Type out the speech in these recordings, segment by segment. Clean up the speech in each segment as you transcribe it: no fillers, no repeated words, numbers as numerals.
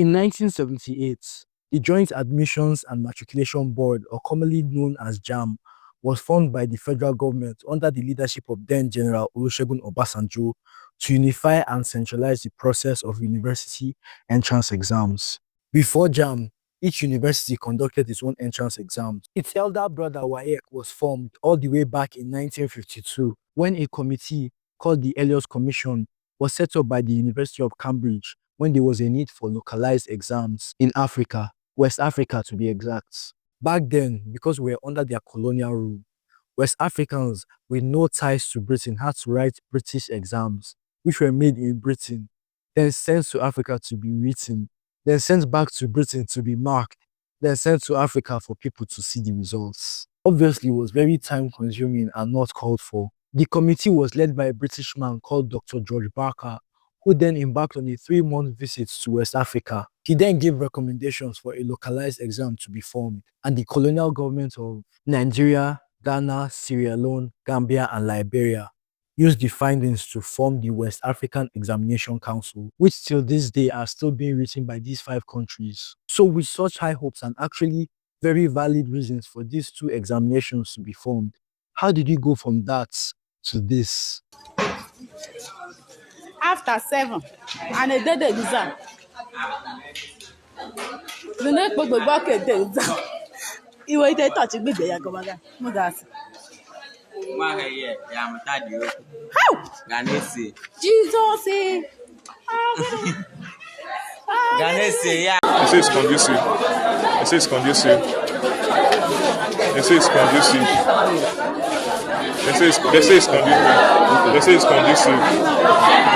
In 1978, the Joint Admissions and Matriculation Board, or commonly known as JAM, was formed by the federal government under the leadership of then General Olusegun Obasanjo to unify and centralize the process of university entrance exams. Before JAM, each university conducted its own entrance exams. Its elder brother WAEC was formed all the way back in 1952 when a committee called the Elias Commission was set up by the University of Cambridge when there was a need for localized exams in Africa, West Africa to be exact. Back then, because we were under their colonial rule, West Africans with no ties to Britain had to write British exams, which were made in Britain, then sent to Africa to be written, then sent back to Britain to be marked, then sent to Africa for people to see the results. Obviously, it was very time consuming and not called for. The committee was led by a British man called Dr. George Barker, who then embarked on a 3-month visit to West Africa. He then gave recommendations for a localized exam to be formed, and the colonial government of Nigeria, Ghana, Sierra Leone, Gambia, and Liberia used the findings to form the West African Examination Council, which till this day are still being written by these 5 countries. So with such high hopes and actually very valid reasons for these 2 examinations to be formed, how did you go from that to this? After 7, and they did the exam. The next book we work at the exam. You wait a touch with the Yagomaga. Mudas. How? Ganesi. Jesus, eh? Ganesi, yeah. They say it's conducive. They say it's conducive. They say it's conducive. They say it's conducive. They say it's conducive.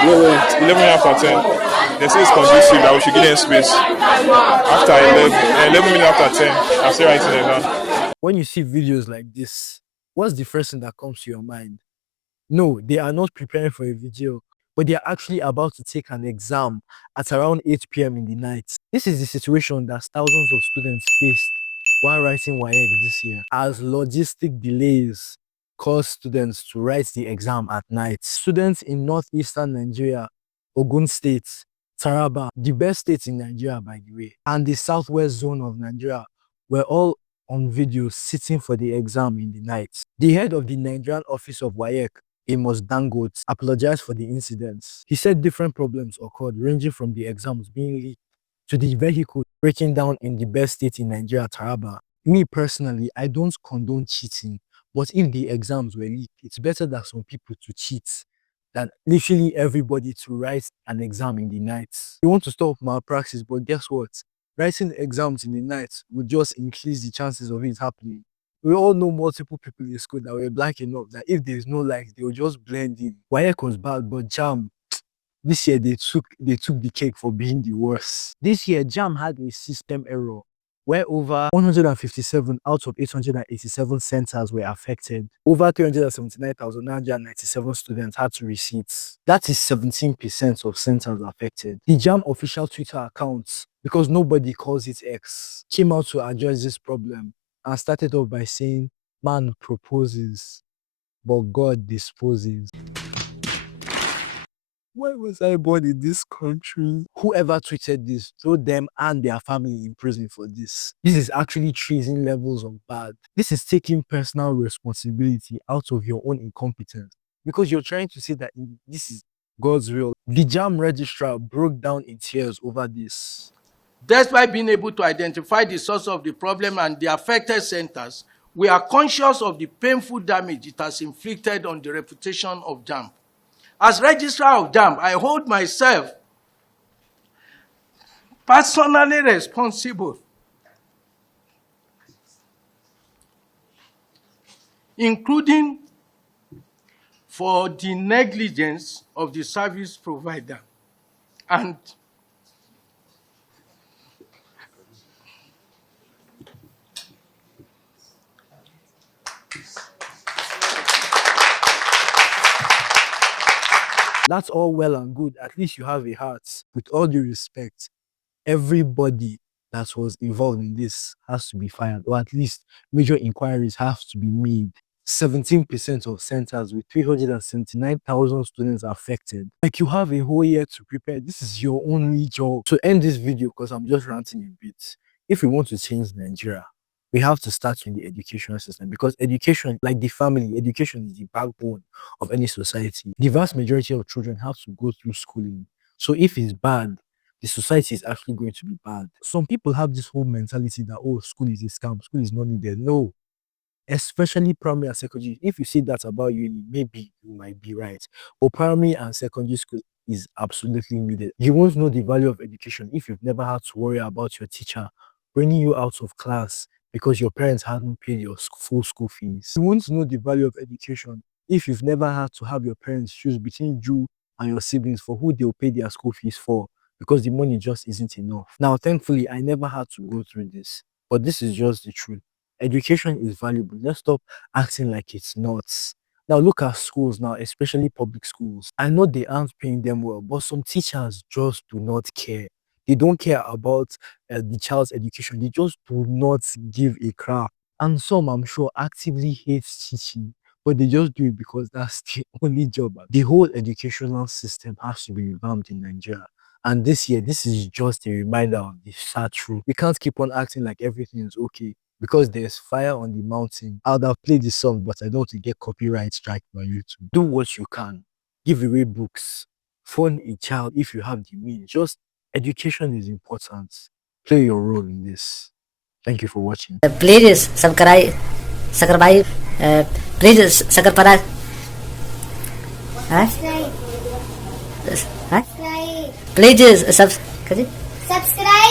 11 minutes after 10. They say it's conducive that we should give them space. After 11 minutes after 10, I say writing it down. When you see videos like this, what's the first thing that comes to your mind? No, they are not preparing for a video, but they are actually about to take an exam at around 8 p.m. in the night. This is the situation that thousands of students faced while writing WAEC this year, as logistic delays caused students to write the exam at night. Students in northeastern Nigeria, Ogun State, Taraba, the best states in Nigeria by the way, and the southwest zone of Nigeria were all on video sitting for the exam in the night. The head of the Nigerian office of WAEC, Amos Dangote, apologized for the incidents. He said different problems occurred, ranging from the exams being leaked to the vehicle breaking down in the best state in Nigeria, Taraba. Me personally, I don't condone cheating, but if the exams were leaked, it's better that some people to cheat than literally everybody to write an exam in the night. You want to stop malpractice, but guess what? Writing exams in the night will just increase the chances of it happening. We all know multiple people in school that were black enough that if there's no light, they will just blend in. WAEC was bad, but JAM, this year they took the cake for being the worst. This year, JAM had a system error where over 157 out of 887 centers were affected. Over 379,997 students had to receipts. That is 17% of centers affected. The JAM official Twitter account, because nobody calls it X, came out to address this problem and started off by saying, "Man proposes, but God disposes." Why was I born in this country? Whoever tweeted this, throw them and their family in prison for this. This is actually treason levels of bad. This is taking personal responsibility out of your own incompetence because you're trying to say that this is God's will. The JAM registrar broke down in tears over this. Despite being able to identify the source of the problem and the affected centers, we are conscious of the painful damage it has inflicted on the reputation of JAM. As registrar of JAM, I hold myself personally responsible, including for the negligence of the service provider and That's all well and good. At least you have a heart. With all due respect, everybody that was involved in this has to be fired, or at least major inquiries have to be made. 17% of centers with 379,000 students affected. Like, you have a whole year to prepare. This is your only job. To end this video, because I'm just ranting a bit, if we want to change Nigeria, we have to start in the education system, because education, like the family, education is the backbone of any society. The vast majority of children have to go through schooling. So if it's bad, the society is actually going to be bad. Some people have this whole mentality that, oh, school is a scam, school is not needed. No, especially primary and secondary. If you say that about uni, maybe you might be right. But primary and secondary school is absolutely needed. You won't know the value of education if you've never had to worry about your teacher bringing you out of class because your parents hadn't paid your full school fees. You won't know the value of education if you've never had to have your parents choose between you and your siblings for who they'll pay their school fees for, because the money just isn't enough. Now, thankfully, I never had to go through this, but this is just the truth. Education is valuable. Let's stop acting like it's not. Now look at schools now, especially public schools. I know they aren't paying them well, but some teachers just do not care. They don't care about the child's education. They just do not give a crap. And some, I'm sure, actively hate teaching, but they just do it because that's the only job. The whole educational system has to be revamped in Nigeria. And this year, this is just a reminder of the sad truth. We can't keep on acting like everything is okay because there's fire on the mountain. I would have played the song, but I don't want to get copyright strike by YouTube. Do what you can. Give away books. Fund a child if you have the means. Just education is important. Play your role in this. Thank you for watching. Please subscribe. Please subscribe. Huh? Please subscribe.